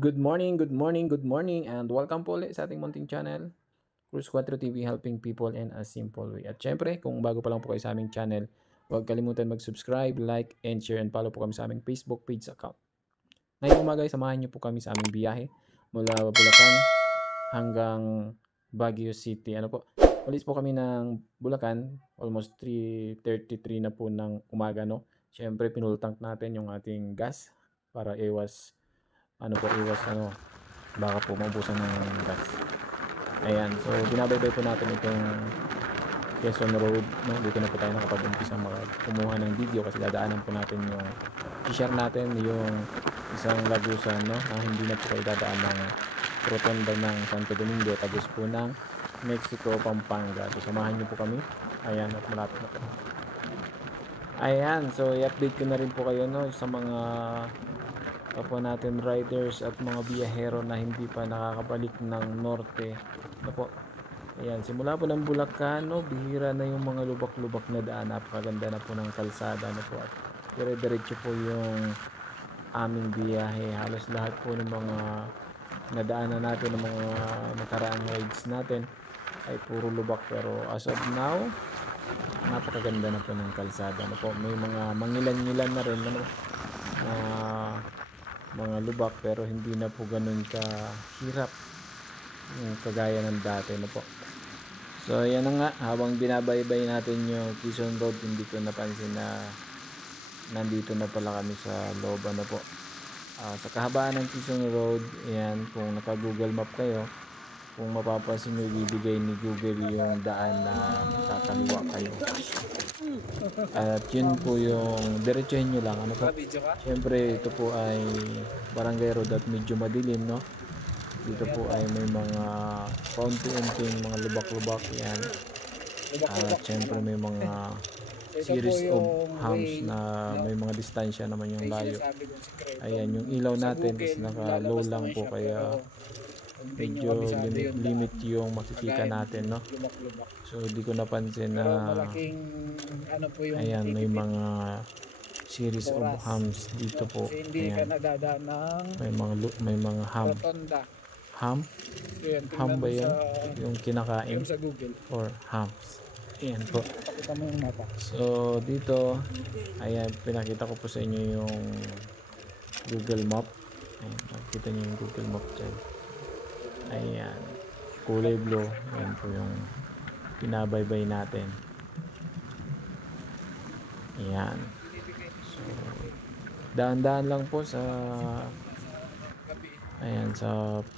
Good morning, good morning, good morning, and welcome po ulit sa ating munting channel, Cruz 4 TV, helping people in a simple way. At syempre, kung bago pa lang po kayo sa aming channel, huwag kalimutan mag-subscribe, like, and share, and follow po kami sa aming Facebook page account. Ngayong umaga, samahan niyo po kami sa aming biyahe mula Bulacan hanggang Baguio City. Ano po? Ulis po kami ng Bulacan, almost 3:33 na po ng umaga, no? Syempre, pinultank natin yung ating gas para iwas baka po maubusan ng gas. Ayan, so binabaybay po natin itong Quezon Road, no? Dito na po tayo nakapag-umpisa kumuha ng video kasi dadaanan po natin i-share natin yung isang lagusan, no? Na hindi na po kayo dadaan ng rotonda ng Santo Domingo, tagos po ng Mexico, Pampanga. So samahan niyo po kami. Ayan, at malapit na po. Ayan, so i-update ko na rin po kayo, no, sa mga kapwa natin riders at mga biyahero na hindi pa nakakabalik ng norte. Ano po? Ayan, simula po ng Bulacan, no, bihira na yung mga lubak-lubak na daan. Napakaganda na po ng kalsada, no po. At dire-diretso po yung aming biyahe. Halos lahat po ng mga nadaanan natin, ng mga nakaraang rides natin ay puro lubak. Pero as of now, napakaganda na po ng kalsada, no po. May mga mangilan-ngilan na rin, ano, na mga lubak, pero hindi na po ganun kahirap yung kagaya ng dati, no po. So yan na nga, habang binabaybay natin yung Quezon Road, hindi ko napansin na nandito na pala kami sa loob, ano po. Sa kahabaan ng Quezon Road, ayan, kung naka Google Map kayo, kung mapapansin nyo, ibibigay ni Google yung daan na kakaliwa kayo. At yun po yung diretsuhin nyo lang, ano po. Siyempre ito po ay Barangay Road at medyo madilim, no. Dito po ay may mga paunti-unting mga lubak-lubak yan. At siyempre may mga series of humps na may mga distansya naman yung layo. Ayan, yung ilaw natin is naka low lang po, kaya medyo limit yung makikita natin, no. So di ko napansin na ayan, may mga series of humps dito po. Ayan, may mga hump ba yan yung kinakain or humps? Ayan po. So dito, ayan, pinakita ko po sa inyo yung Google Map. Ayan, nakikita nyo yung Google Map dyan. Ayan, kulay blue. Ayan po yung pinabaybay natin. Ayan. So daan-daan lang po sa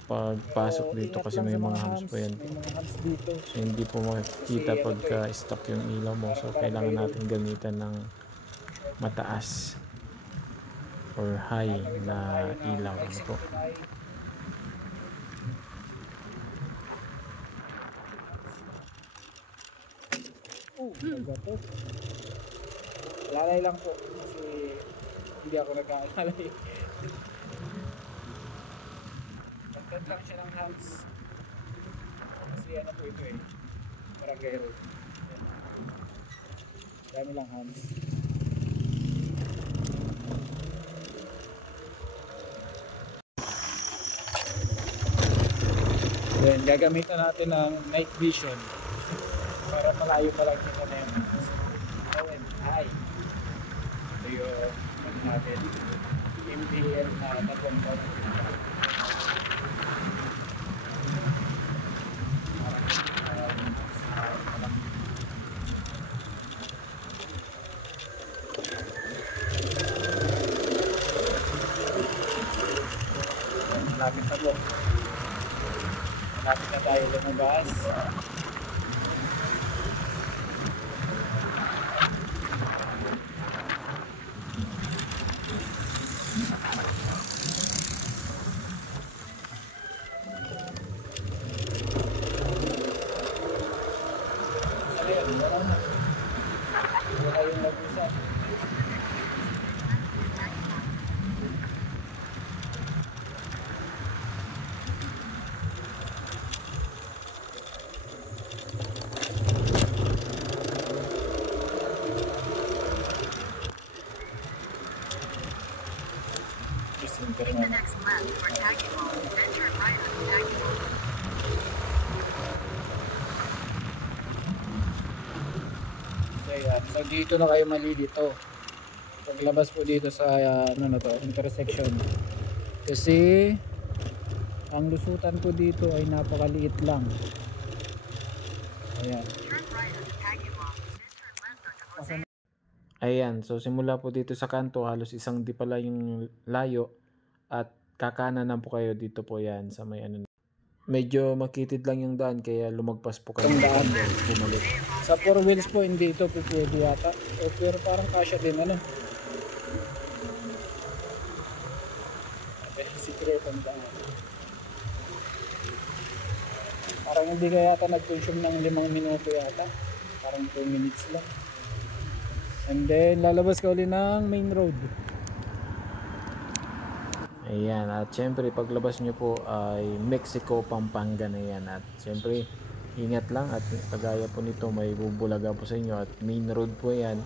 pagpasok dito kasi may mga humps po yan. So hindi po makikita pagka stuck yung ilaw mo. So kailangan natin gamitan ng mataas or high na ilaw, ano po. Lalay lang po kasi hindi ako nag-aalalay. Nagtag lang siya ng hands. Kasi ano po ito eh, Barangay Road. Dami lang hands. Then gagamitan natin ng night vision para malayo pa lang siya na yan. Hi. Ito yung natin. MDL na tatong malapit na po. Malapit na tayo lumabas. Wala yung lagusan. dito na kayo malilito. Paglabas po dito sa ano na to, intersection. Kasi ang lusutan po dito ay napakaliit lang. Ayan. Ayan, so simula po dito sa kanto, halos isang di pala yung layo at kakanan po kayo dito po yan sa may ano. Medyo makitid lang yung daan kaya lumagpas po kayo Itong daan. bumalik. Sa 4 wheels po hindi ito pwede yata. O, pero parang kasya din ano. Secret ang daan. Parang hindi kaya yata nag-consume ng 5 minuto yata. Parang 2 minutes lang. And then lalabas ka uli ng main road. Ayan, at syempre paglabas nyo po ay Mexico, Pampanga na yan. At syempre ingat lang at kagaya po nito may bubulaga po sa inyo at main road po yan.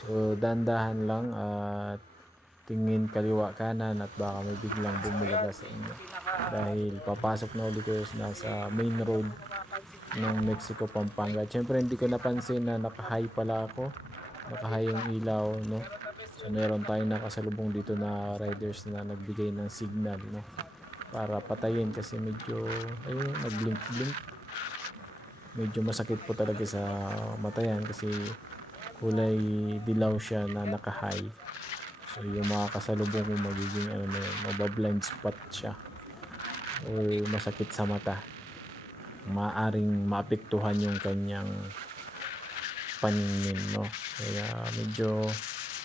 So dandahan lang at tingin kaliwa kanan at baka may biglang bumulaga sa inyo. Dahil papasok na ulit kayo sa main road ng Mexico, Pampanga. At syempre hindi ko napansin na naka-high pala ako. Naka-high yung ilaw, no? So meron tayong nakasalubong dito na riders na nagbigay ng signal, no? Para patayin kasi medyo ayun, nag-blink-blink. Medyo masakit po talaga sa mata yan kasi kulay dilaw siya na naka-high. So yung mga kasalubong mo magiging ano na yun, mabablind spot siya. O masakit sa mata. Maaring maapektuhan yung kanyang paningin, no? Kaya medyo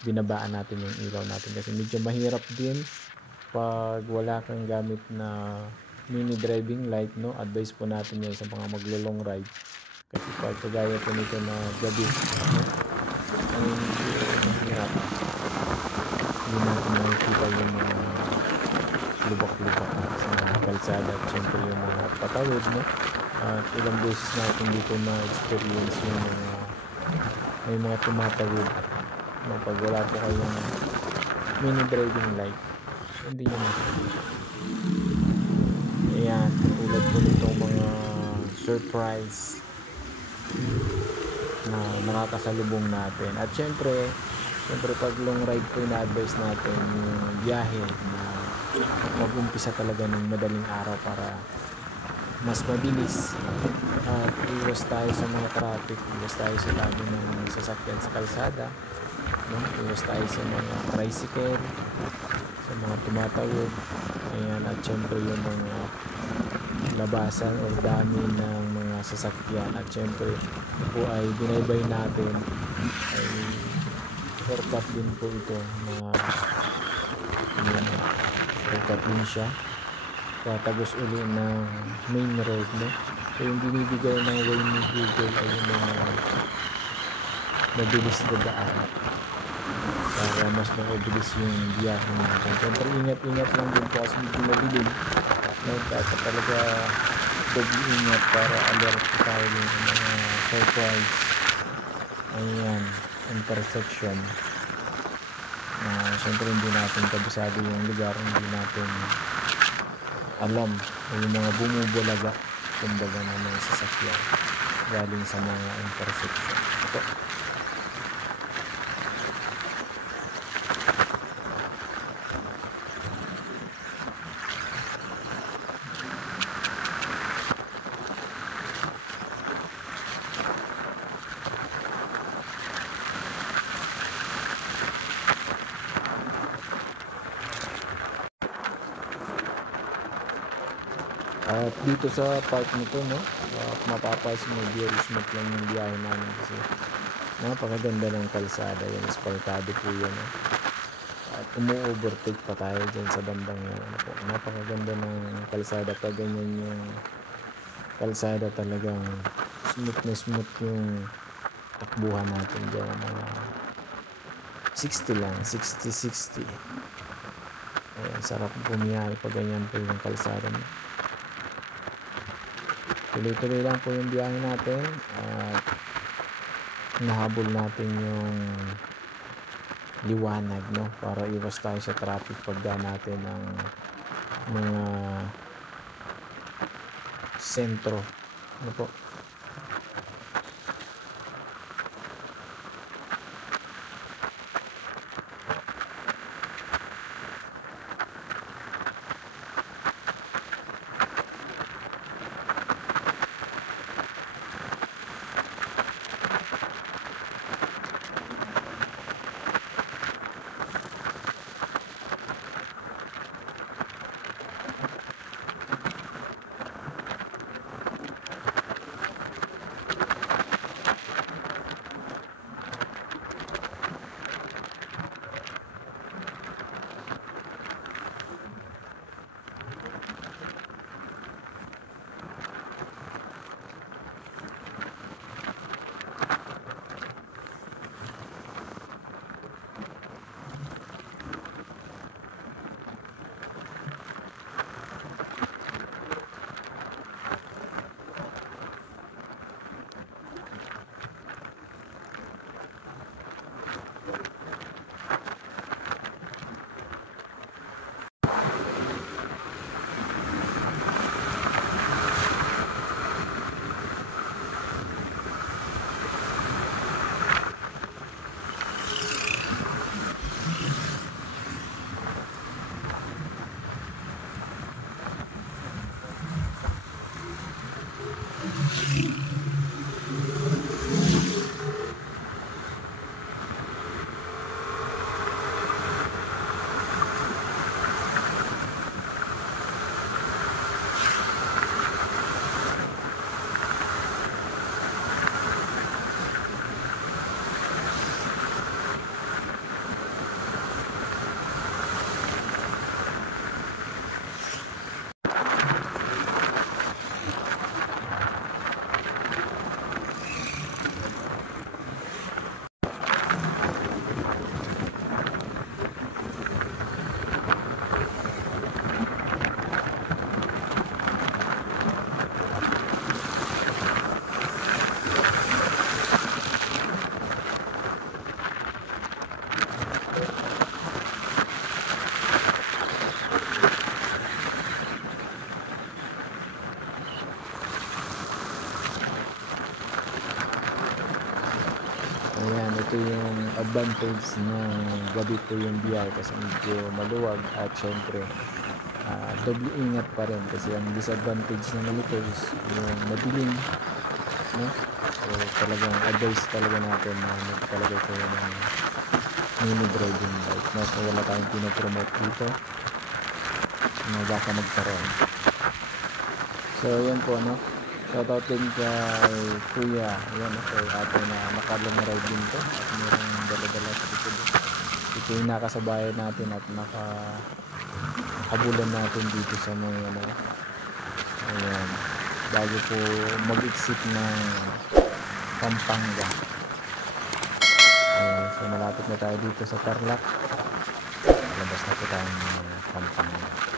binabaan natin yung ilaw natin kasi medyo mahirap din pag wala kang gamit na mini driving light, no? Advice po natin yan sa mga maglo-long ride kasi pag kagaya po nito na gabi, no? Ang mahirap, hindi natin makikita yung mga lubak-lubak sa kalsada at syempre yung mga patawid, no? At ilang beses natin dito na-experience yung may mga tumatawid, no? Pag wala po kayong mini driving light, hindi nyo makikita. Ayan, tulad po nitong mga surprise na nakakasalubong natin. At syempre pag long ride po ina-advise natin yung biyahe na mag-umpisa talaga ng madaling araw para mas mabilis at iwas tayo sa mga traffic, iwas tayo sa dami ng sasakyan sa kalsada, no? Iwas tayo sa mga tricycle, sa mga tumatawid. Ayan, at syempre yung mga labasan o dami ng mga sasakyan at syempre po ay binaybay natin ay shortcut din po ito na shortcut din siya tatagos uli ng main road, no? So yung binibigay ng way ni Google ay yung mga mabilis na daan para mas mabilis yung biyahe natin. Siyempre ingat lang din po kasi medyo madilim, no? Dapat talaga doble ingat para alert tayo yung mga surprise. Ayan, intersection na syempre hindi natin kabisado yung lugar, hindi natin alam yung mga bumubulaga kumbaga ng mga sasakyan galing sa mga intersection. Ito. At dito sa park nito, no, mapapansin mo very smooth lang yung biyahe namin kasi napakaganda ng kalsada, yan asfaltado po yan, no? At umu-overtake pa tayo dyan sa bandang yan, ano po. Napakaganda ng kalsada pag ganyan yung kalsada, talagang smooth na smooth yung takbuhan natin dyan, mga 60 lang, 60. Ayan, sarap bumiyahe pag ganyan po yung kalsada mo. Tuloy-tuloy lang po yung biyahe natin at nahabol natin yung liwanag, no, para iwas tayo sa traffic pagdaan natin ng mga sentro, ano po. ito yung advantage ng gabi po yung biyahe kasi medyo maluwag at syempre doble ingat pa rin kasi ang disadvantage naman ito is yung madilim, no? So talagang advice talaga natin na magpalagay kayo ng mini driving light, no? So wala tayong pinopromote dito na baka magkaroon. So yan po, no? Shoutout din kay Kuya, yan, kay ate na nakalong ride din to at mayroong dala-dala sa likod. Ito yung nakasabayan natin at nakahabulan natin dito sa mga ano, ayan, bago po mag-exit ng Pampanga. Ayan, so malapit na tayo dito sa Tarlac, labas na po tayo ng Pampanga.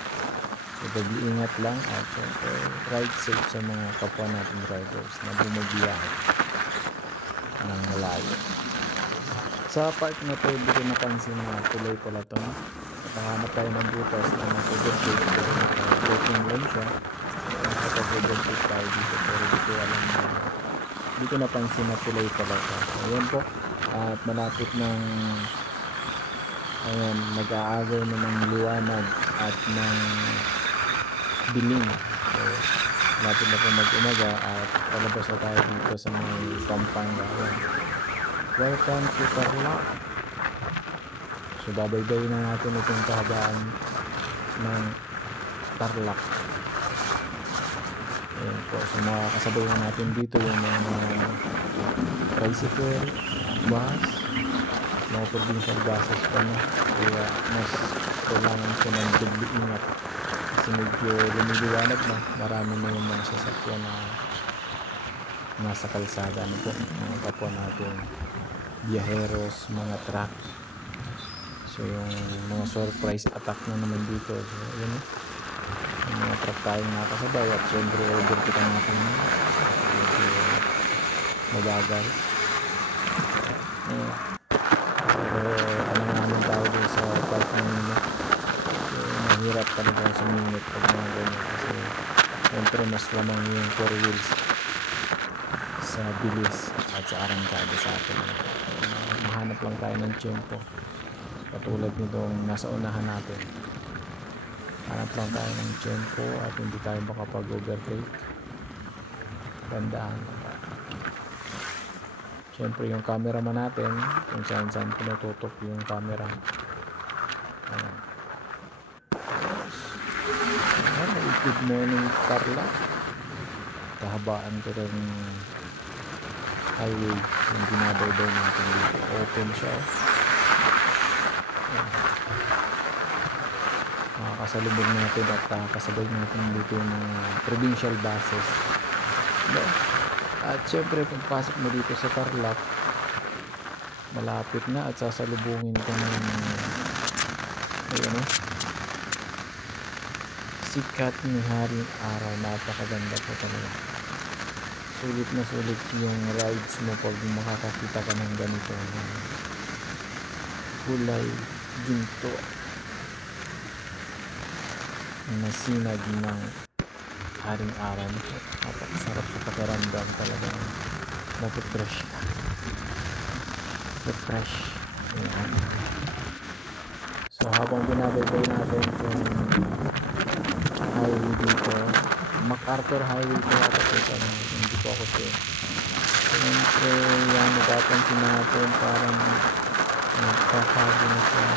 So ingat lang at syempre ride safe sa mga kapwa natin drivers na bumabiyahe ng malayo. Sa part na to, hindi ko napansin na tuloy pala to, no? Nakahanap tayo ng butas na nag-overtake pero naka-working lang siya. Nakapag-overtake tayo dito pero hindi ko napansin na tuloy pala ito. So ayan po, at malapit ng ayan, mag-aagaw na ng liwanag at ng dilim. So malapit na po mag-umaga at palabas na tayo dito sa may Pampanga. Ayan. Welcome to Tarlac. So babaybayin na natin itong kahabaan ng Tarlac. Ayan po, so mga kasabay na natin dito yung mga tricycle, bus, mga provincial buses pa na, kaya mas kailangan ko ng doble ingat kasi medyo lumiliwanag na, marami na yung mga sasakyan na nasa kalsada, ano po, mga kapwa natin biyaheros, mga truck. So yung mga surprise attack na naman dito, so yun, yung mga truck tayong nakasabay at syempre overtake natin medyo mabagal. Pero ano naman tayo din sa part ng so, mahirap talaga sumingit pag mga ganyan kasi syempre mas lamang yung 4 wheels sa bilis at sa arangkada sa atin. Mahanap lang tayo ng tiyempo katulad nitong nasa unahan natin. Hanap lang tayo ng tiyempo at hindi tayo makapag-overtake. Tandaan lang. Siyempre yung cameraman natin kung saan saan pinututok yung camera. Ayan. Good morning Tarlac. Kahabaan ko rin highway yung binabayday natin dito. Open siya. Makakasalubog natin at kasabay natin dito yung mga provincial buses. No? At syempre pagpasok mo dito sa Tarlac, malapit na at sasalubungin ko ng ayun, sikat ni Haring Araw. Napakaganda po talaga. Sulit na sulit yung rides mo pag makakakita ka ng ganito kulay ginto na sinag ng Haring Araw. Napakasarap sa pakiramdam talaga, napifresh ka, refresh. Ayan. So habang binabaybay natin yung highway dito, MacArthur Highway ko yata ito, hindi ko ako sure. Siyempre yung napapansin natin parang nagkakago na siya,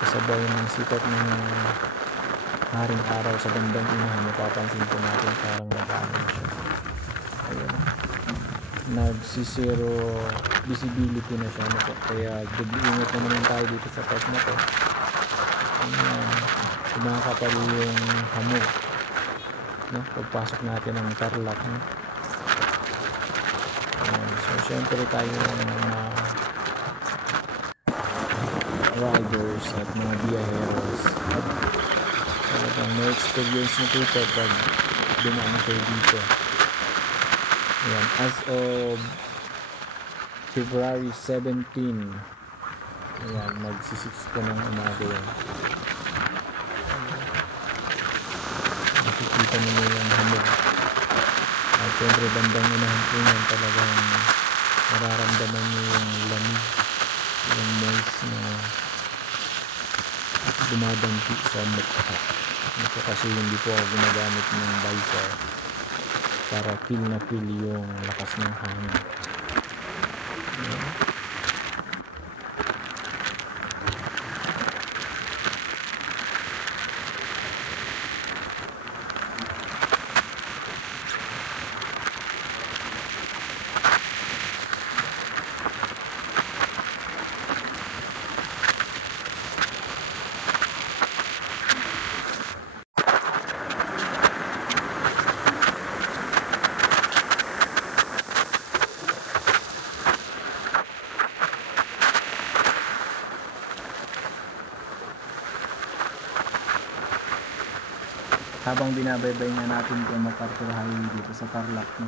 kasabay ng sikat ng Haring Araw sa bandang inahan. Napapansin po natin parang nagkakago na siya. Ayun, nagsisero visibility na siya, kaya doble ingat na naman tayo dito sa part na to. Kumakapal yung hamog, no? Pagpasok natin ng Tarlac, no? So syempre tayo mga riders at mga biyaheros at talagang may experience na dito pag dumaan kayo dito. Ayan, as of February 17, ayan, magsi-6 po ng umaga yan. Nakikita nyo yung hamog at syempre bandang unahan po yan talagang Mararamdaman nyo yung lamig, yung moist na dumadampi sa mukha. Ito kasi hindi po ako gumagamit ng visor para feel na feel yung lakas ng hangin. Ayan. Habang binabaybay nga natin itong MacArthur Highway dito sa Tarlac, no,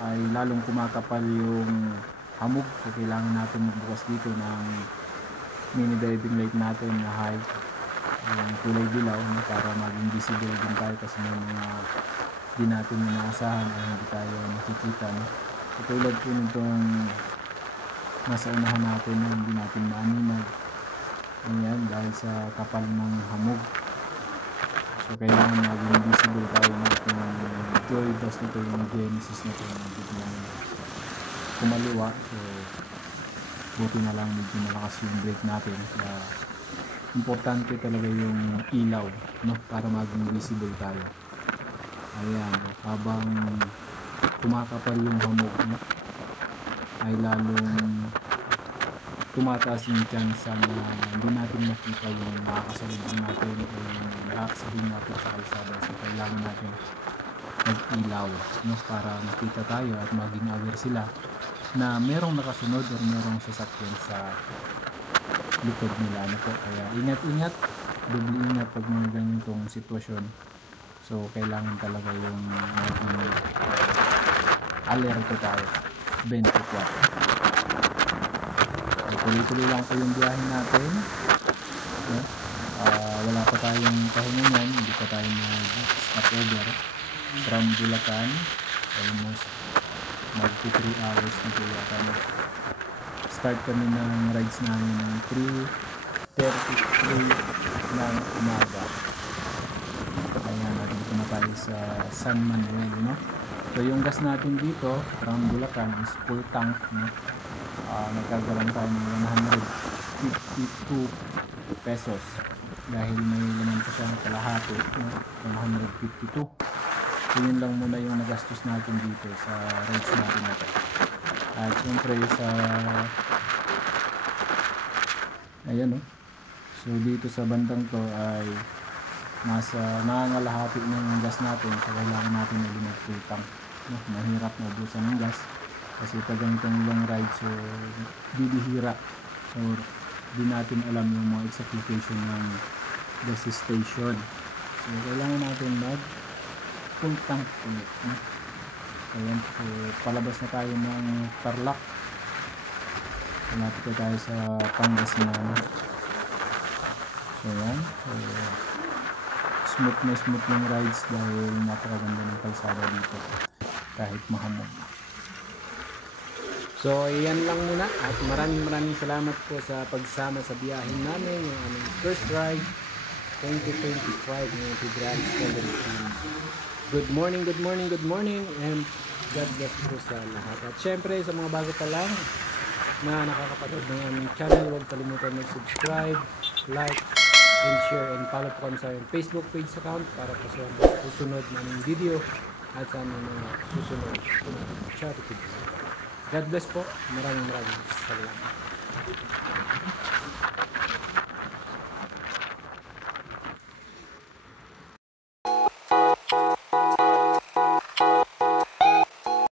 ay lalong kumakapal yung hamog. So kailangan natin magbukas dito ng mini diving light natin na high, yung kulay dilaw, no, para maging visible din tayo kasi may mga di natin inaasahan ay hindi tayo makikita, no. Katulad po nitong nasa unahan natin na hindi natin maaninag, ayan, dahil sa kapal ng hamog. So kailangan maging visible tayo nitong Joy Bus nito, yung Genesis na ito na biglang kumaliwa. So buti na lang medyo malakas yung brake natin, kaya importante talaga yung ilaw, no, para maging visible tayo. Ayan, habang kumakapal yung hamog, no, ay lalong tumataas yung chance na hindi natin makita yung nakakasalubong natin o yung nakakasalubong natin sa kalsada. So kailangan natin mag-ilaw, no, para makita tayo at maging aware sila na merong nakasunod o merong sasakyan sa likod nila, ano po. Kaya ingat-ingat, doble ingat pag mga ganitong sitwasyon. So kailangan talaga yung maging alerto tayo 24. Tuloy-tuloy lang po yung biyahe natin, no? Wala pa tayong pahinga yan, hindi pa tayo mag-stopover from Bulacan. Almost mag 3 hours na po yata. Start kami ng rides namin ng 3:33 ng umaga. Kaya dito na tayo sa San Manuel, no? So yung gas natin dito from Bulacan is full tank, no? Nagkagalan tayo ng 152 pesos dahil may laman pa siyang kalahati, no? 152. So yun lang muna yung nagastos natin dito sa rides natin ito. At syempre sa ayan, no? So dito sa bandang to ay nasa nangangalahati ng gas natin, so kailangan natin na mag-full tank, no? Mahirap na ubusan ng gas kasi pag ganitong long ride, so bibihira or di natin alam yung mga exact location ng gas station. So kailangan natin mag full tank ulit, no? Ayan, so palabas na tayo ng Tarlac, malapit na tayo sa Pangasinan. So yan, so smooth yung rides dahil napakaganda ng kalsada dito kahit mahamog. So ayan lang muna at maraming salamat po sa pagsama sa biyahe namin, yung aming first ride 2025 ng February 17. Good morning and God bless po sa lahat. At syempre sa mga bago pa lang na nakakapanood ng aming channel, huwag kalimutan mag-subscribe, like, and share, and follow po kami sa aming Facebook page account para po sa susunod naming video at sa aming mga susunod charity video. God bless po. Maraming salamat.